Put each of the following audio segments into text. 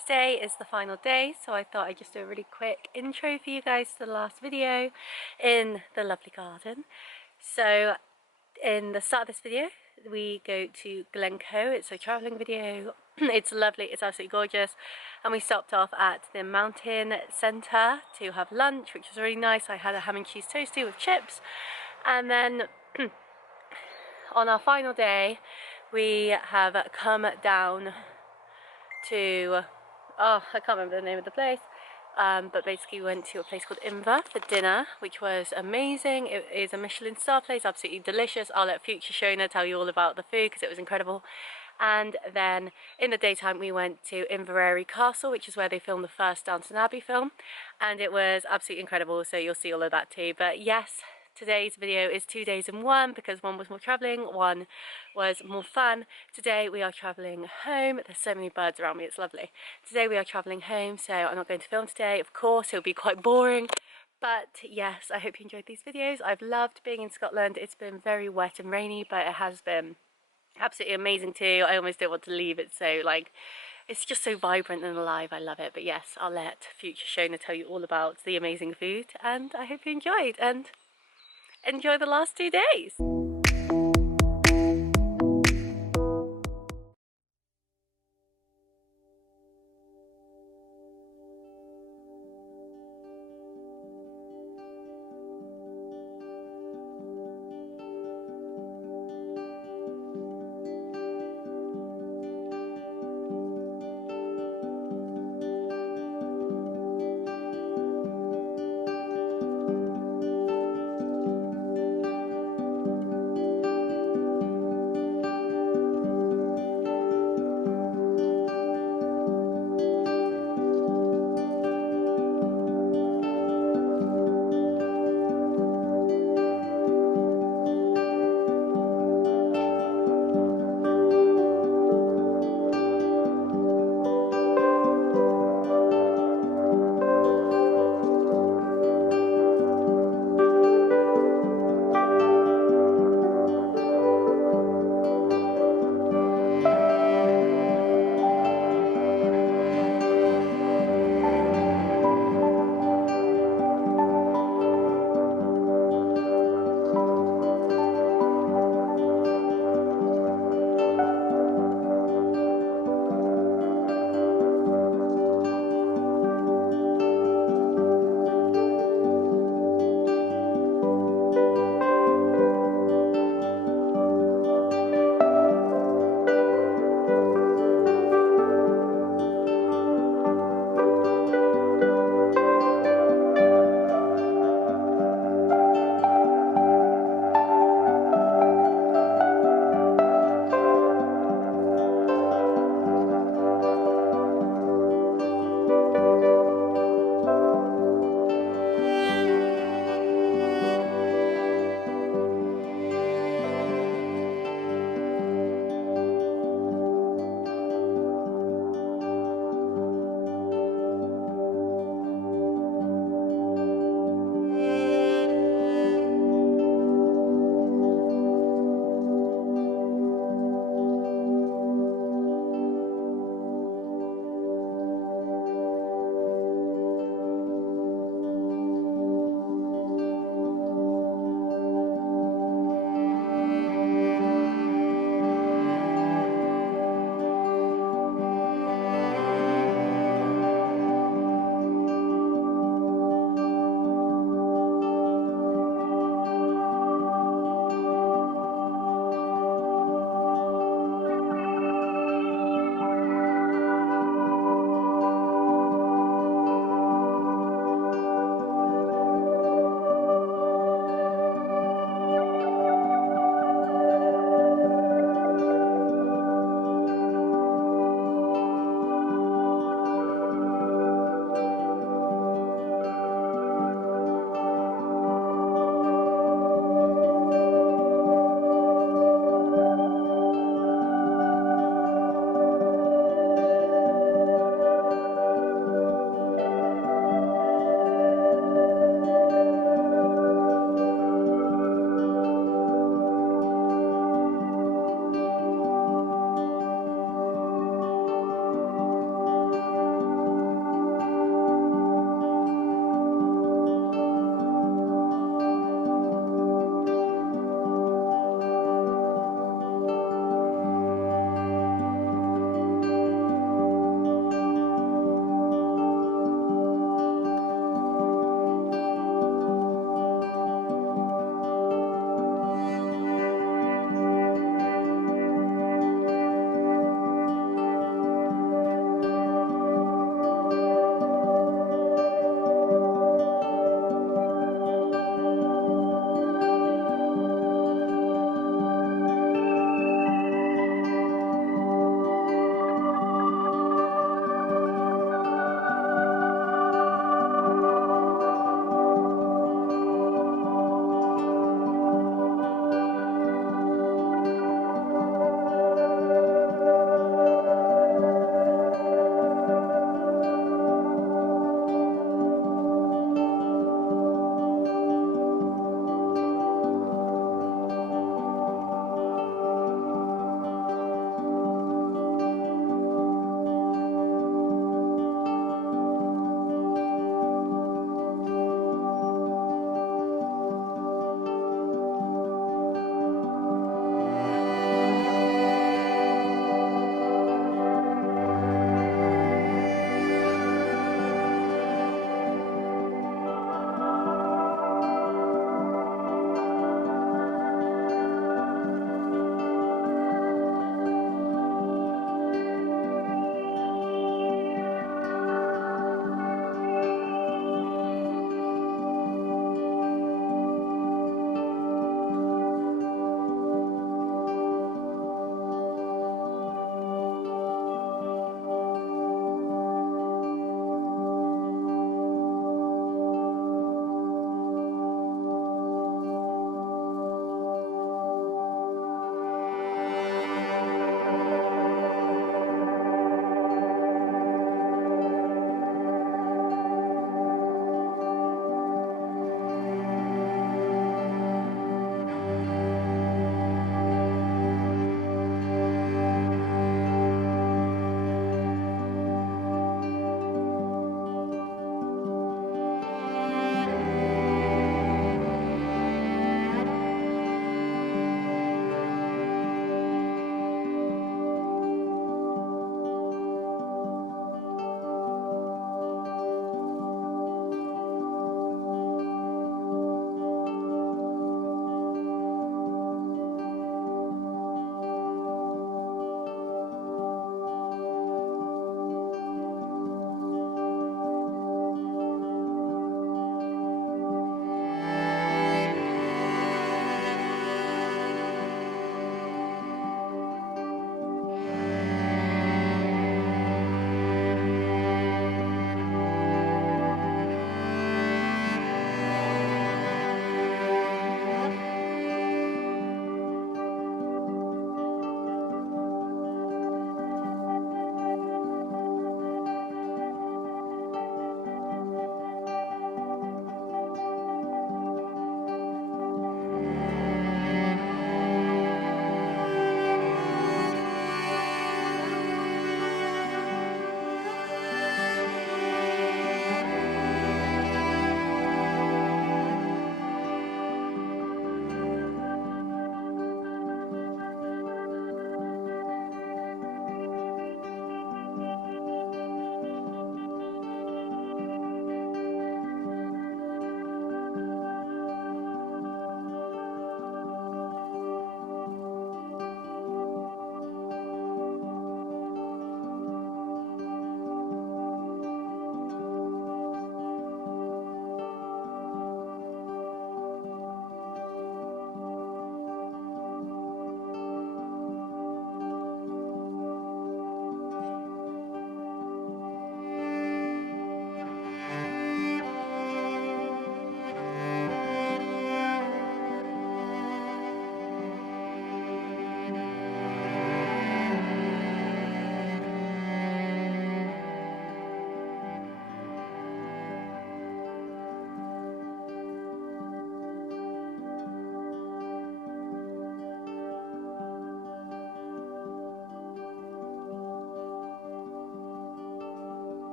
today is the final day, so I thought I'd just do a really quick intro for you guys to the last video in the lovely garden. So in the start of this video we go to Glen Coe. It's a travelling video. It's lovely, it's absolutely gorgeous, and we stopped off at the mountain centre to have lunch, which was really nice. I had a ham and cheese toastie with chips, and then on our final day we have come down to, oh, I can't remember the name of the place, but basically we went to a place called Inveraray for dinner, which was amazing. It is a Michelin star place, absolutely delicious. I'll let future Shona tell you all about the food because it was incredible. And then in the daytime we went to Inveraray Castle, which is where they filmed the first Downton Abbey film, and it was absolutely incredible, so you'll see all of that too. But yes, today's video is 2 days in one, because one was more travelling, one was more fun. Today we are travelling home. There's so many birds around me, it's lovely. Today we are travelling home, so I'm not going to film today. Of course, it'll be quite boring. But yes, I hope you enjoyed these videos. I've loved being in Scotland. It's been very wet and rainy, but it has been absolutely amazing too. I almost don't want to leave. It's so, like, it's just so vibrant and alive. I love it. But yes, I'll let future Shona tell you all about the amazing food, and I hope you enjoyed and enjoy the last 2 days.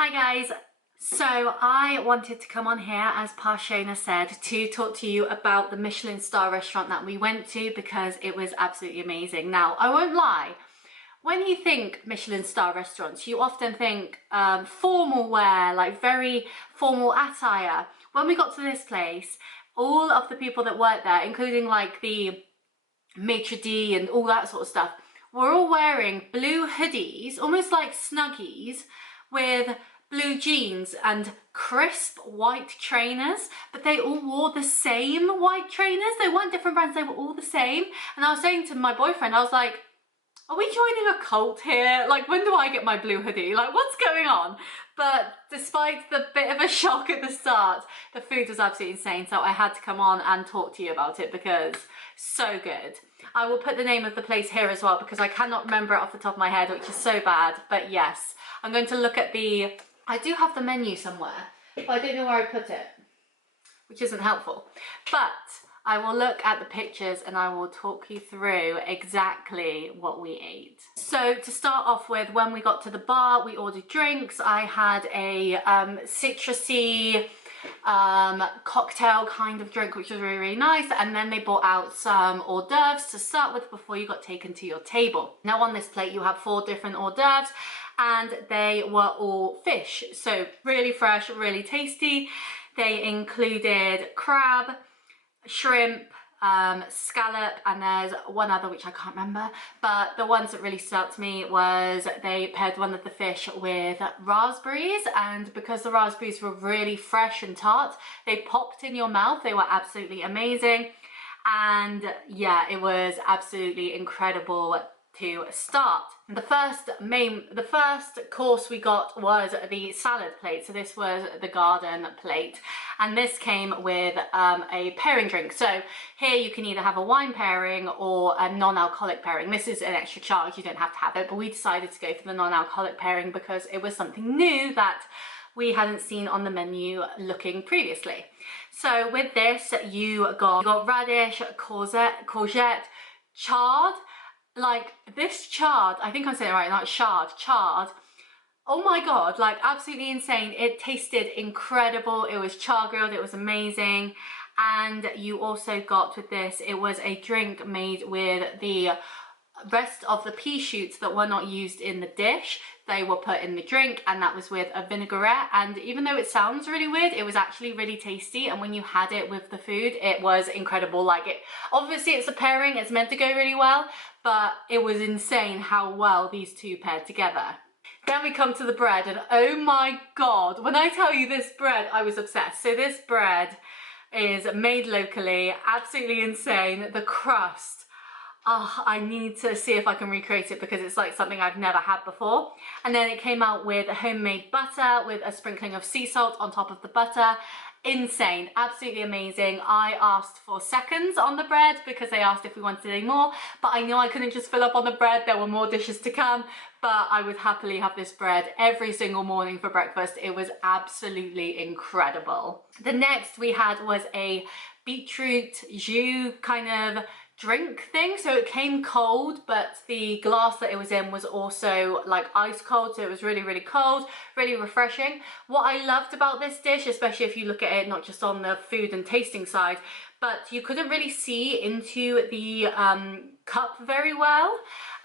Hi guys, so I wanted to come on here, as Pa Shona said, to talk to you about the Michelin star restaurant that we went to because it was absolutely amazing. Now, I won't lie, when you think Michelin star restaurants, you often think formal wear, like very formal attire. When we got to this place, all of the people that worked there, including like the maitre d' and all that sort of stuff, were all wearing blue hoodies, almost like Snuggies, with blue jeans and crisp white trainers, but they all wore the same white trainers. They weren't different brands, they were all the same. And I was saying to my boyfriend, I was like, are we joining a cult here? Like, when do I get my blue hoodie? Like, what's going on? But despite the bit of a shock at the start, the food was absolutely insane. So I had to come on and talk to you about it because so good. I will put the name of the place here as well because I cannot remember it off the top of my head, which is so bad. But yes, I'm going to look at I do have the menu somewhere, but I don't know where I put it, which isn't helpful. But I will look at the pictures and I will talk you through exactly what we ate. So to start off with, when we got to the bar, we ordered drinks. I had a citrusy cocktail kind of drink, which was really, really nice. And then they brought out some hors d'oeuvres to start with before you got taken to your table. Now on this plate, you have 4 different hors d'oeuvres and they were all fish. So really fresh, really tasty. They included crab, shrimp, scallop, and there's one other which I can't remember, but the ones that really stood out to me was they paired one of the fish with raspberries, and because the raspberries were really fresh and tart, they popped in your mouth. They were absolutely amazing, and yeah, it was absolutely incredible to start. The first course we got was the salad plate. So this was the garden plate, and this came with a pairing drink. So here you can either have a wine pairing or a non-alcoholic pairing. This is an extra charge, you don't have to have it, but we decided to go for the non-alcoholic pairing because it was something new that we hadn't seen on the menu looking previously. So with this, you got radish, courgette, chard. Like this chard, I think I'm saying it right, not chard. Oh my God, like absolutely insane. It tasted incredible. It was char grilled, it was amazing. And you also got with this, it was a drink made with the rest of the pea shoots that were not used in the dish. They were put in the drink, and that was with a vinaigrette. And even though it sounds really weird, it was actually really tasty. And when you had it with the food, it was incredible. Like, it obviously it's a pairing, it's meant to go really well, but it was insane how well these two paired together. Then we come to the bread, and oh my God, when I tell you this bread, I was obsessed. So this bread is made locally, absolutely insane. The crust, oh, I need to see if I can recreate it because it's like something I've never had before. And then it came out with a homemade butter with a sprinkling of sea salt on top of the butter. Insane, absolutely amazing. I asked for seconds on the bread because they asked if we wanted any more, but I knew I couldn't just fill up on the bread. There were more dishes to come, but I would happily have this bread every single morning for breakfast. It was absolutely incredible. The next we had was a beetroot jus kind of drink thing. So it came cold, but the glass that it was in was also like ice cold, so it was really, really cold, really refreshing. What I loved about this dish, especially if you look at it not just on the food and tasting side, but you couldn't really see into the cup very well,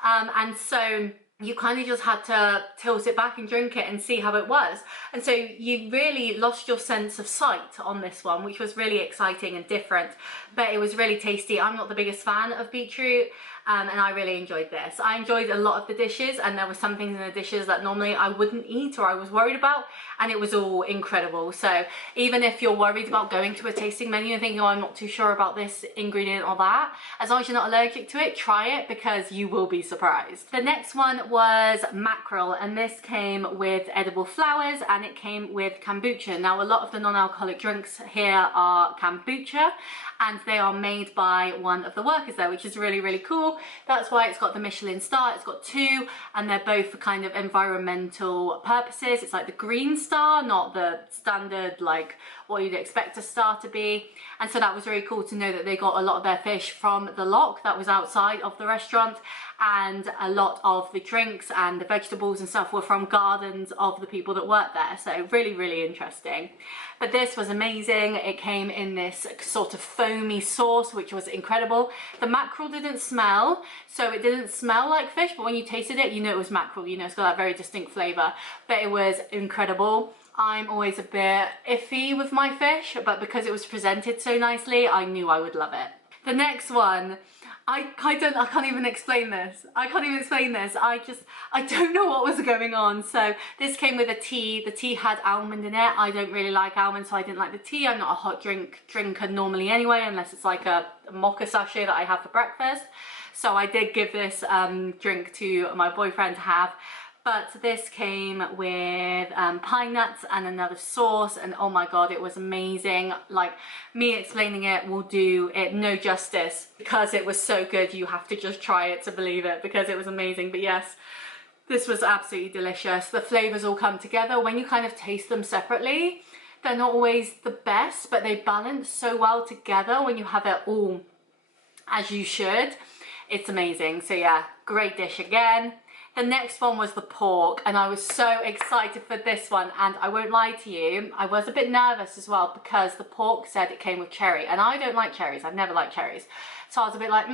and so you kind of just had to tilt it back and drink it and see how it was. And so you really lost your sense of sight on this one, which was really exciting and different, but it was really tasty. I'm not the biggest fan of beetroot, and I really enjoyed this. I enjoyed a lot of the dishes, and there were some things in the dishes that normally I wouldn't eat or I was worried about, and it was all incredible. So even if you're worried about going to a tasting menu and thinking, oh, I'm not too sure about this ingredient or that, as long as you're not allergic to it, try it because you will be surprised. The next one was mackerel, and this came with edible flowers and it came with kombucha. Now a lot of the non-alcoholic drinks here are kombucha, and they are made by one of the workers there, which is really, really cool. That's why it's got the Michelin star. It's got 2, and they're both for kind of environmental purposes. It's like the green star, not the standard like what you'd expect a star to be. And so that was really cool to know that they got a lot of their fish from the loch that was outside of the restaurant, and a lot of the drinks and the vegetables and stuff were from gardens of the people that worked there. So really, really interesting. But this was amazing. It came in this sort of foamy sauce, which was incredible. The mackerel didn't smell, so it didn't smell like fish, but when you tasted it, you know it was mackerel. You know, it's got that very distinct flavor, but it was incredible. I'm always a bit iffy with my fish, but because it was presented so nicely, I knew I would love it. The next one, I can't even explain this. I can't even explain this. I don't know what was going on. So this came with a tea. The tea had almond in it. I don't really like almond, so I didn't like the tea. I'm not a hot drinker normally anyway, unless it's like a mocha sachet that I have for breakfast. So I did give this drink to my boyfriend to have. But this came with pine nuts and another sauce, and oh my god, it was amazing. Like, me explaining it will do it no justice because it was so good. You have to just try it to believe it, because it was amazing. But yes, this was absolutely delicious. The flavors all come together. When you kind of taste them separately, they're not always the best, but they balance so well together when you have it all as you should. It's amazing. So yeah, great dish again. The next one was the pork, and I was so excited for this one, and I won't lie to you, I was a bit nervous as well because the pork said it came with cherry, and I don't like cherries. I've never liked cherries. So I was a bit like,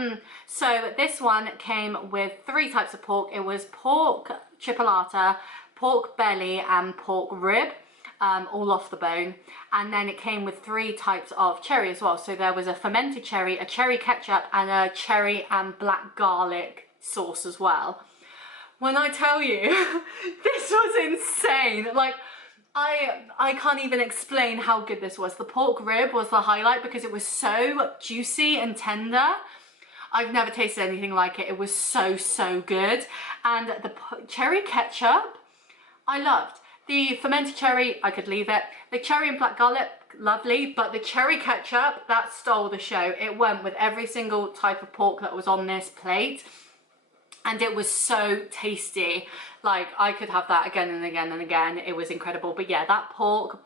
So this one came with 3 types of pork. It was pork chipolata, pork belly, and pork rib. All off the bone, and then it came with 3 types of cherry as well. So there was a fermented cherry, a cherry ketchup, and a cherry and black garlic sauce as well. When I tell you, this was insane. Like, I can't even explain how good this was. The pork rib was the highlight because it was so juicy and tender. I've never tasted anything like it. It was so, so good. And the cherry ketchup, I loved. The fermented cherry, I could leave it. The cherry and black garlic, lovely. But the cherry ketchup, that stole the show. It went with every single type of pork that was on this plate. And it was so tasty. Like, I could have that again and again and again. It was incredible. But yeah, that pork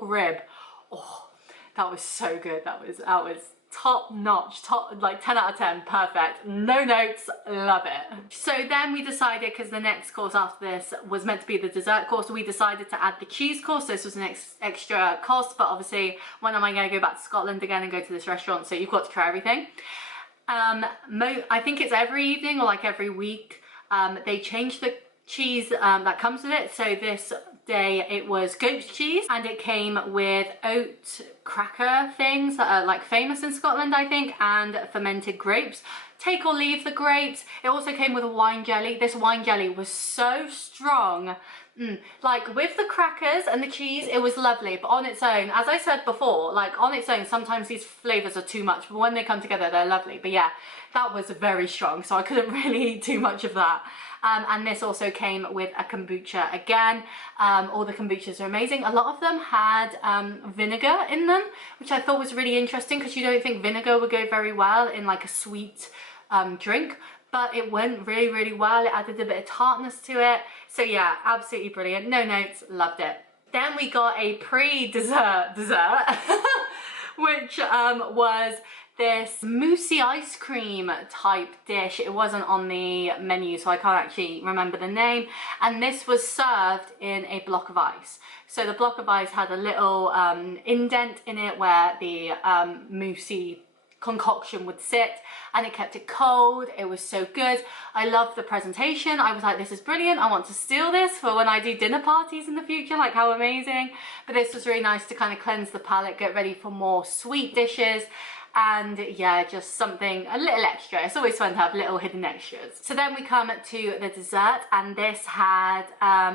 rib, oh, that was so good. That was top notch, like 10 out of 10, perfect. No notes, love it. So then we decided, because the next course after this was meant to be the dessert course, we decided to add the cheese course. This was an extra cost, but obviously when am I going to go back to Scotland again and go to this restaurant? So you've got to try everything. I think it's every evening or like every week. They change the cheese that comes with it. So this day it was goat cheese, and it came with oat cracker things that are like famous in Scotland, I think, and fermented grapes. Take or leave the grapes. It also came with a wine jelly. This wine jelly was so strong. Like, with the crackers and the cheese, it was lovely, but on its own, as I said before, like on its own, sometimes these flavors are too much, but when they come together, they're lovely. But yeah, that was very strong, so I couldn't really eat too much of that. And this also came with a kombucha again. All the kombuchas are amazing. A lot of them had vinegar in them, which I thought was really interesting, because you don't think vinegar would go very well in like a sweet drink, but it went really, really well. It added a bit of tartness to it. So yeah, absolutely brilliant. No notes, loved it. Then we got a pre-dessert which was this moussey ice cream type dish. It wasn't on the menu, so I can't actually remember the name. And this was served in a block of ice. So the block of ice had a little indent in it where the moussey concoction would sit, and it kept it cold. It was so good. I loved the presentation. I was like, this is brilliant. I want to steal this for when I do dinner parties in the future. Like, how amazing. But this was really nice to kind of cleanse the palate, get ready for more sweet dishes. And yeah, just something a little extra. It's always fun to have little hidden extras. So then we come to the dessert, and this had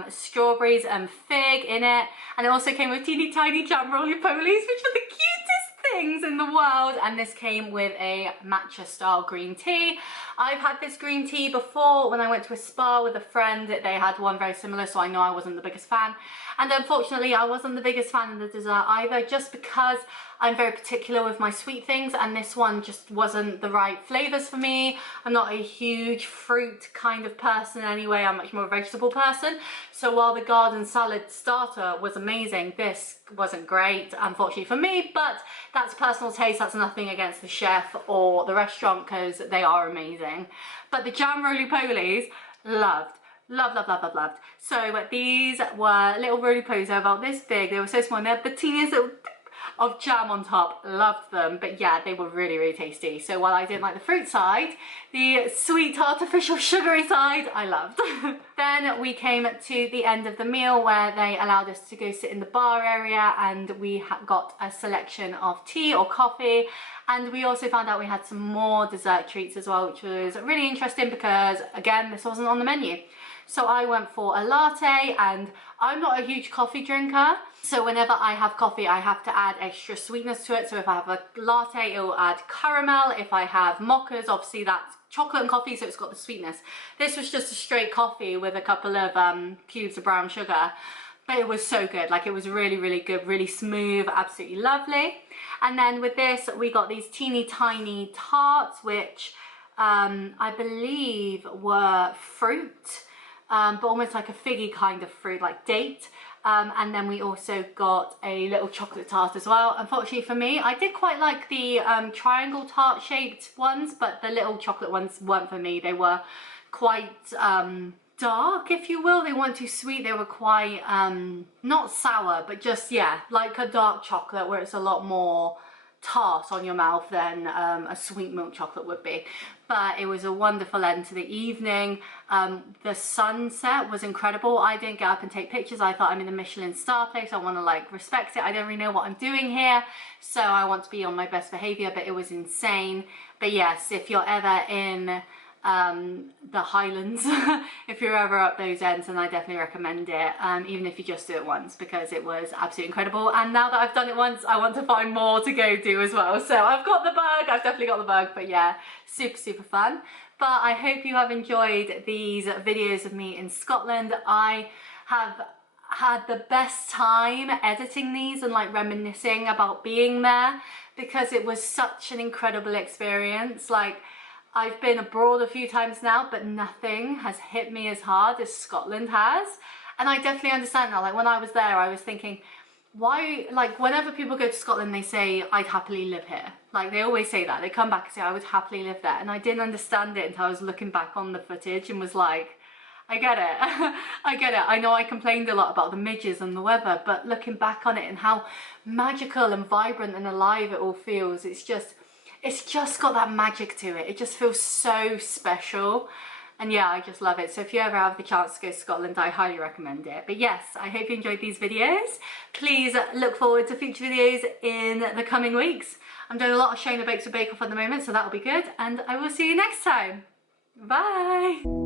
strawberries and fig in it, and it also came with teeny tiny jam roly-polies, which are the cutest things in the world. And this came with a matcha style green tea. I've had this green tea before when I went to a spa with a friend. They had one very similar, so I know I wasn't the biggest fan. And unfortunately I wasn't the biggest fan of the dessert either, just because I'm very particular with my sweet things, and this one just wasn't the right flavours for me. I'm not a huge fruit kind of person anyway, I'm much more a vegetable person. So while the garden salad starter was amazing, this wasn't great, unfortunately for me, but that's personal taste. That's nothing against the chef or the restaurant, because they are amazing. But the jam roly-polies, loved. Loved, loved, loved, loved, loved. So these were little roly-polies. They were about this big. They were so small. And they had the teeniest little dip of jam on top. Loved them. But yeah, they were really, really tasty. So while I didn't like the fruit side, the sweet, artificial, sugary side, I loved. Then we came to the end of the meal, where they allowed us to go sit in the bar area, and we got a selection of tea or coffee. And we also found out we had some more dessert treats as well, which was really interesting because, again, this wasn't on the menu. So I went for a latte, and I'm not a huge coffee drinker. So whenever I have coffee, I have to add extra sweetness to it. So if I have a latte, it will add caramel. If I have mochas, obviously that's chocolate and coffee, so it's got the sweetness. This was just a straight coffee with a couple of cubes of brown sugar. But it was so good. Like, it was really, really good, really smooth, absolutely lovely. And then with this, we got these teeny tiny tarts, which I believe were fruit, but almost like a figgy kind of fruit, like date. And then we also got a little chocolate tart as well. Unfortunately for me, I did quite like the triangle tart shaped ones, but the little chocolate ones weren't for me. They were quite dark, if you will. They weren't too sweet. They were quite not sour, but just, yeah, like a dark chocolate, where it's a lot more tart on your mouth than a sweet milk chocolate would be. But it was a wonderful end to the evening. The sunset was incredible. I didn't get up and take pictures. I thought, I'm in a Michelin star place, I want to like respect it. I don't really know what I'm doing here, so I want to be on my best behavior. But it was insane. But yes, if you're ever in the Highlands, if you're ever up those ends, then I definitely recommend it, even if you just do it once, because it was absolutely incredible. And now that I've done it once, I want to find more to go do as well. So I've got the bug, I've definitely got the bug. But yeah, super, super fun. But I hope you have enjoyed these videos of me in Scotland. I have had the best time editing these and like reminiscing about being there, because it was such an incredible experience. Like, I've been abroad a few times now, but nothing has hit me as hard as Scotland has. And I definitely understand now. Like, when I was there, I was thinking, why, like, whenever people go to Scotland, they say, I'd happily live here. Like, they always say that. They come back and say, I would happily live there. And I didn't understand it until I was looking back on the footage and was like, I get it. I get it. I know I complained a lot about the midges and the weather, but looking back on it and how magical and vibrant and alive it all feels, it's just got that magic to it. It just feels so special. And yeah, I just love it. So if you ever have the chance to go to Scotland, I highly recommend it. But yes, I hope you enjoyed these videos. Please look forward to future videos in the coming weeks. I'm doing a lot of Shona Bakes with Bake Off at the moment, so that'll be good. And I will see you next time. Bye.